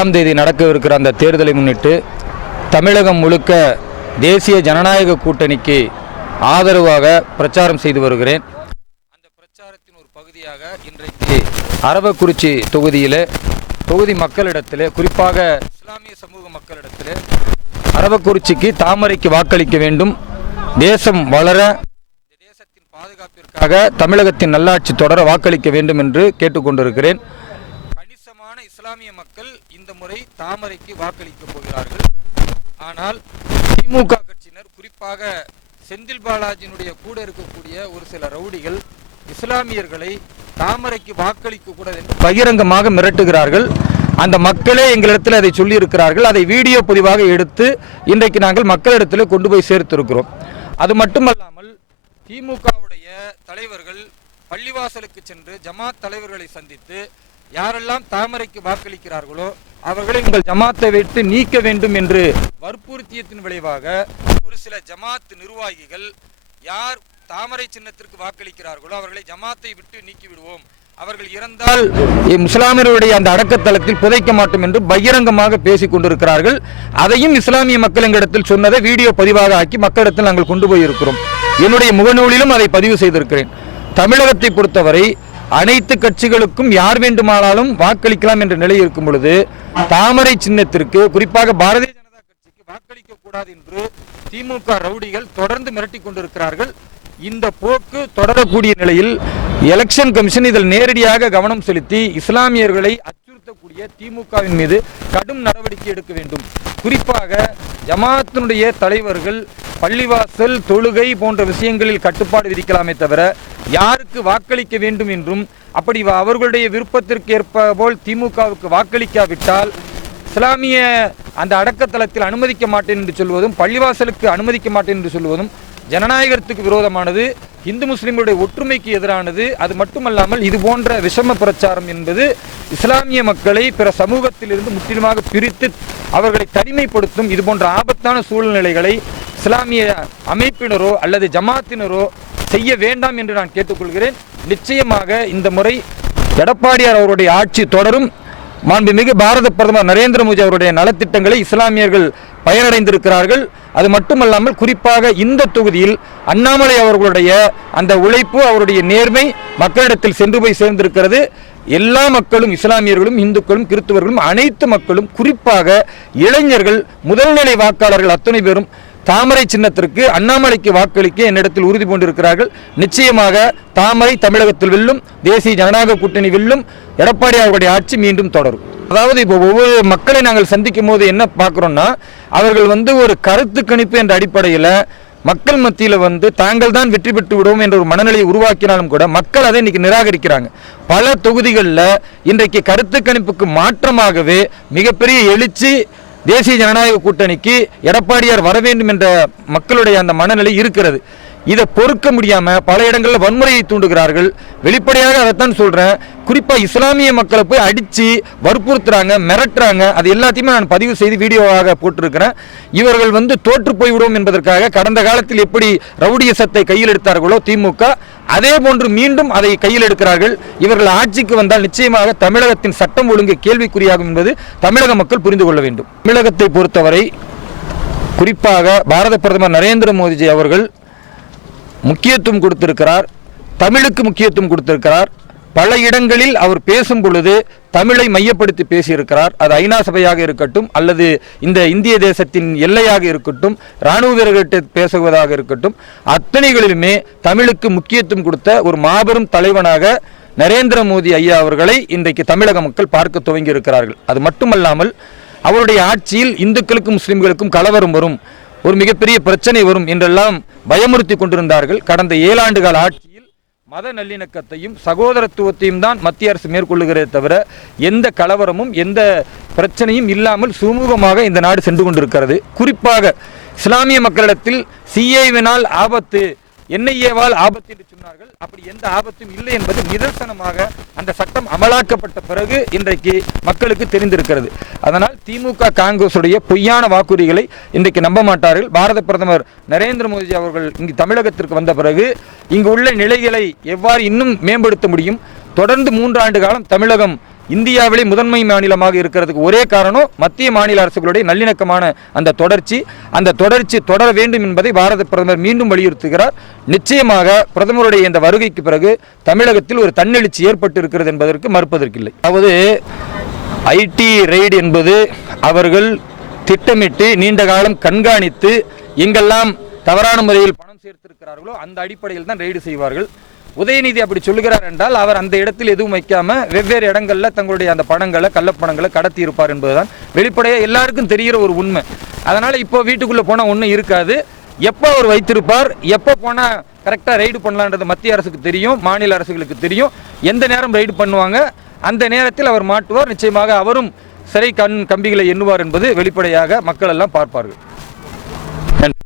ஆறாம் தேதி நடக்கவிருக்கிற அந்த தேர்தலை முன்னிட்டு தமிழகம் முழுக்க தேசிய ஜனநாயக கூட்டணிக்கு ஆதரவாக பிரச்சாரம் செய்து வருகிறேன். அந்த பிரச்சாரத்தின் ஒரு பகுதியாக இன்றைக்கு அரவக்குறிச்சி தொகுதியில் தொகுதி மக்களிடத்தில் குறிப்பாக இஸ்லாமிய சமூக மக்களிடத்தில் அரவக்குறிச்சிக்கு தாமரைக்கு வாக்களிக்க வேண்டும். தேசம் வளர தேசத்தின் பாதுகாப்பிற்காக தமிழகத்தின் நல்லாட்சி தொடர வாக்களிக்க வேண்டும் என்று கேட்டுக்கொண்டிருக்கிறேன். கணிசமான இஸ்லாமிய மக்கள் இந்த முறை தாமரைக்கு வாக்களிக்க போகிறார்கள். ஆனால் திமுக கட்சியினர் குறிப்பாக செந்தில் பாலாஜியினுடைய கூட இருக்கக்கூடிய ஒரு சில ரவுடிகள் இஸ்லாமியர்களை தாமரைக்கு வாக்களிக்க கூடாது என்று பகிரங்கமாக மிரட்டுகிறார்கள். அந்த மக்களே எங்களிடத்தில் அதை சொல்லியிருக்கிறார்கள். அதை வீடியோ பதிவாக எடுத்து இன்றைக்கு நாங்கள் மக்களிடத்தில் கொண்டு போய் சேர்த்திருக்கிறோம். அது மட்டுமல்லாமல் திமுகவுடைய தலைவர்கள் பள்ளிவாசலுக்கு சென்று ஜமாத் தலைவர்களை சந்தித்து யாரெல்லாம் தாமரைக்கு வாக்களிக்கிறார்களோ அவர்களை உங்கள் ஜமாத்தை விட்டு நீக்க வேண்டும் என்று வற்புறுத்தியத்தின் விளைவாக ஒரு சில ஜமாத் நிர்வாகிகள் யார் தாமரை சின்னத்திற்கு வாக்களிக்கிறார்களோ அவர்களை ஜமாத்தை விட்டு நீக்கிவிடுவோம். அவர்கள் இறந்தால் இஸ்லாமியருடைய அந்த அடக்கத்தலத்தில் புதைக்க மாட்டோம் என்று பகிரங்கமாக பேசிக் கொண்டிருக்கிறார்கள். அதையும் இஸ்லாமிய மக்கள் எங்களிடத்தில் சொன்னதை வீடியோ பதிவாக ஆக்கி மக்களிடத்தில் நாங்கள் கொண்டு போயிருக்கிறோம். என்னுடைய முகநூலிலும் அதை பதிவு செய்திருக்கிறேன். தமிழகத்தை பொறுத்தவரை அனைத்து கட்சிகளுக்கும் யார் வேண்டுமானாலும் வாக்களிக்கலாம் என்ற நிலை இருக்கும் பொழுது தாமரை சின்னத்திற்கு குறிப்பாக பாரதிய ஜனதா கட்சிக்கு வாக்களிக்க கூடாது என்று திமுக ரவுடிகள் தொடர்ந்து மிரட்டி கொண்டிருக்கிறார்கள். இந்த போக்கு தொடரக்கூடிய நிலையில் எலெக்ஷன் கமிஷன் இதில் நேரடியாக கவனம் செலுத்தி இஸ்லாமியர்களை அச்சுறுத்தக்கூடிய திமுகவின் மீது கடும் நடவடிக்கை எடுக்க வேண்டும். குறிப்பாக ஜமாத்தினுடைய தலைவர்கள் பள்ளிவாசல் தொழுகை போன்ற விஷயங்களில் கட்டுப்பாடு விதிக்கலாமே தவிர யாருக்கு வாக்களிக்க வேண்டும் என்றும் அப்படி அவர்களுடைய விருப்பத்திற்கு ஏற்ப போல் திமுகவுக்கு வாக்களிக்காவிட்டால் இஸ்லாமிய அந்த அடக்கத்தளத்தில் அனுமதிக்க மாட்டேன் என்று சொல்வதும் பள்ளிவாசலுக்கு அனுமதிக்க மாட்டேன் என்று சொல்வதும் ஜனநாயகத்துக்கு விரோதமானது இந்து முஸ்லிம்களுடைய ஒற்றுமைக்கு எதிரானது. அது மட்டுமல்லாமல் இது போன்ற விஷம பிரச்சாரம் என்பது இஸ்லாமிய மக்களை பிற சமூகத்திலிருந்து முற்றிலுமாக பிரித்து அவர்களை தனிமைப்படுத்தும் இது போன்ற ஆபத்தான சூழ்நிலைகளை இஸ்லாமிய அமைப்பினரோ அல்லது ஜமாத்தினரோ செய்ய வேண்டாம் என்று நான் கேட்டுக்கொள்கிறேன். நிச்சயமாக இந்த முறை எடப்பாடியார் அவருடைய ஆட்சி தொடரும். மாண்புமிகு பாரத பிரதமர் நரேந்திர மோடி அவருடைய நலத்திட்டங்களை இஸ்லாமியர்கள் பயனடைந்திருக்கிறார்கள். அது மட்டுமல்லாமல் குறிப்பாக இந்த தொகுதியில் அண்ணாமலை அவர்களுடைய அந்த உழைப்பு அவருடைய நேர்மை மக்களிடத்தில் சென்று போய் சேர்ந்திருக்கிறது. எல்லா மக்களும் இஸ்லாமியர்களும் இந்துக்களும் கிறிஸ்துவர்களும் அனைத்து மக்களும் குறிப்பாக இளைஞர்கள் முதல்நிலை வாக்காளர்கள் அத்தனை பேரும் தாமரை சின்னத்திற்கு அண்ணாமலைக்கு வாக்களிக்க என்னிடத்தில் உறுதி பூண்டிருக்கிறார்கள். நிச்சயமாக தாமரை தமிழகத்தில் வெல்லும் தேசிய ஜனநாயக கூட்டணி வெல்லும் எடப்பாடி அவர்களுடைய ஆட்சி மீண்டும் தொடரும். அதாவது இப்போ ஒவ்வொரு மக்களை நாங்கள் சந்திக்கும் போது என்ன பார்க்குறோம்னா அவர்கள் வந்து ஒரு கருத்து கணிப்பு என்ற அடிப்படையில் மக்கள் மத்தியில் வந்து தாங்கள் தான் வெற்றி பெற்று விடுவோம் என்ற ஒரு மனநிலையை உருவாக்கினாலும் கூட மக்கள் அதை இன்னைக்கு நிராகரிக்கிறாங்க. பல தொகுதிகளில் இன்றைக்கு கருத்து கணிப்புக்கு மாற்றமாகவே மிகப்பெரிய எழுச்சி தேசிய ஜனநாயக கூட்டணிக்கு எடப்பாடியார் வர வேண்டும் என்ற மக்களுடைய அந்த மனநிலை இருக்கிறது. இதை பொறுக்க முடியாமல் பல இடங்களில் வன்முறையை தூண்டுகிறார்கள். வெளிப்படையாக அதைத்தான் சொல்கிறேன் குறிப்பாக இஸ்லாமிய மக்களை போய் அடித்து வற்புறுத்துறாங்க மிரட்டுறாங்க. அது எல்லாத்தையுமே நான் பதிவு செய்து வீடியோவாக போட்டிருக்கிறேன். இவர்கள் வந்து தோற்று போய்விடுவோம் என்பதற்காக கடந்த காலத்தில் எப்படி ரவுடியசத்தை கையில் எடுத்தார்களோ திமுக அதே போன்று மீண்டும் அதை கையில் எடுக்கிறார்கள். இவர்கள் ஆட்சிக்கு வந்தால் நிச்சயமாக தமிழகத்தின் சட்டம் ஒழுங்கு கேள்விக்குறியாகும் என்பது தமிழக மக்கள் புரிந்து கொள்ள வேண்டும். தமிழகத்தை பொறுத்தவரை குறிப்பாக பாரத பிரதமர் நரேந்திர மோடிஜி அவர்கள் முக்கியத்துவம் கொடுத்திருக்கிறார். தமிழுக்கு முக்கியத்துவம் கொடுத்திருக்கிறார். பல இடங்களில் அவர் பேசும் பொழுது தமிழை மையப்படுத்தி பேசியிருக்கிறார். அது ஐநா சபையாக இருக்கட்டும் அல்லது இந்த இந்திய தேசத்தின் எல்லையாக இருக்கட்டும் இராணுவ வீரர்கிட்ட பேசுவதாக இருக்கட்டும் அத்தனைகளிலுமே தமிழுக்கு முக்கியத்துவம் கொடுத்த ஒரு மாபெரும் தலைவனாக நரேந்திர மோடி ஐயா அவர்களை இன்றைக்கு தமிழக மக்கள் பார்க்க துவங்கி இருக்கிறார்கள் அது மட்டுமல்லாமல் அவருடைய ஆட்சியில் இந்துக்களுக்கும் முஸ்லிம்களுக்கும் கலவரம் வரும். ஒரு மிகப்பெரிய பிரச்சனை வரும் என்றெல்லாம் பயமுறுத்தி கொண்டிருந்தார்கள். கடந்த ஏழாண்டு கால ஆட்சியில் மத நல்லிணக்கத்தையும் சகோதரத்துவத்தையும் தான் மத்திய அரசு மேற்கொள்ளுகிறதே தவிர எந்த கலவரமும் எந்த பிரச்சனையும் இல்லாமல் சுமூகமாக இந்த நாடு சென்று கொண்டிருக்கிறது. குறிப்பாக இஸ்லாமிய மக்களிடத்தில் சிஏவினால் ஆபத்து என்ஐஏவால் ஆபத்து என்று சொன்னார்கள். அப்படி எந்த ஆபத்தும் இல்லை என்பது நிதர்சனமாக அந்த சட்டம் அமலாக்கப்பட்ட பிறகு இன்றைக்கு மக்களுக்கு தெரிந்திருக்கிறது. அதனால் திமுக காங்கிரசுடைய பொய்யான வாக்குறுதிகளை இன்றைக்கு நம்ப மாட்டார்கள். பாரத பிரதமர் நரேந்திர மோடி அவர்கள் இங்கு தமிழகத்திற்கு வந்த பிறகு இங்கு உள்ள நிலைகளை எவ்வாறு இன்னும் மேம்படுத்த முடியும்? தொடர்ந்து மூன்று ஆண்டு காலம் தமிழகம் இந்தியாவிலே முதன்மை மாநிலமாக இருக்கிறதுக்கு ஒரே காரணம் மத்திய மாநில அரசுகளுடைய நல்லிணக்கமான அந்த தொடர்ச்சி. அந்த தொடர்ச்சி தொடர வேண்டும் என்பதை பாரத பிரதமர் மீண்டும் வலியுறுத்துகிறார். நிச்சயமாக பிரதமருடைய இந்த வருகைக்கு பிறகு தமிழகத்தில் ஒரு தன்னெழுச்சி ஏற்பட்டு இருக்கிறது என்பதற்கு மறுப்பதற்கில்லை. அதாவது ஐடி ரெய்டு என்பது அவர்கள் திட்டமிட்டு நீண்ட காலம் கண்காணித்து எங்கெல்லாம் தவறான முறையில் பணம் சேர்த்திருக்கிறார்களோ அந்த அடிப்படையில் தான் ரெய்டு செய்வார்கள். உதயநிதி அப்படி சொல்லுகிறார் என்றால் அவர் அந்த இடத்தில் எதுவும் வைக்காம வெவ்வேறு இடங்கள்ல தங்களுடைய அந்த பணங்களை கள்ளப்பணங்களை கடத்தி இருப்பார் என்பதுதான் வெளிப்படையாக எல்லாருக்கும் தெரிகிற ஒரு உண்மை. அதனால் இப்போ வீட்டுக்குள்ளே போனால் ஒன்றும் இருக்காது. எப்போ அவர் வைத்திருப்பார் எப்போ போனால் கரெக்டாக ரைடு பண்ணலான்றது மத்திய அரசுக்கு தெரியும் மாநில அரசுகளுக்கு தெரியும். எந்த நேரம் ரைடு பண்ணுவாங்க அந்த நேரத்தில் அவர் மாட்டுவார். நிச்சயமாக அவரும் சிறை கண் கம்பிகளை எண்ணுவார் என்பது வெளிப்படையாக மக்கள் எல்லாம் பார்ப்பார்கள்.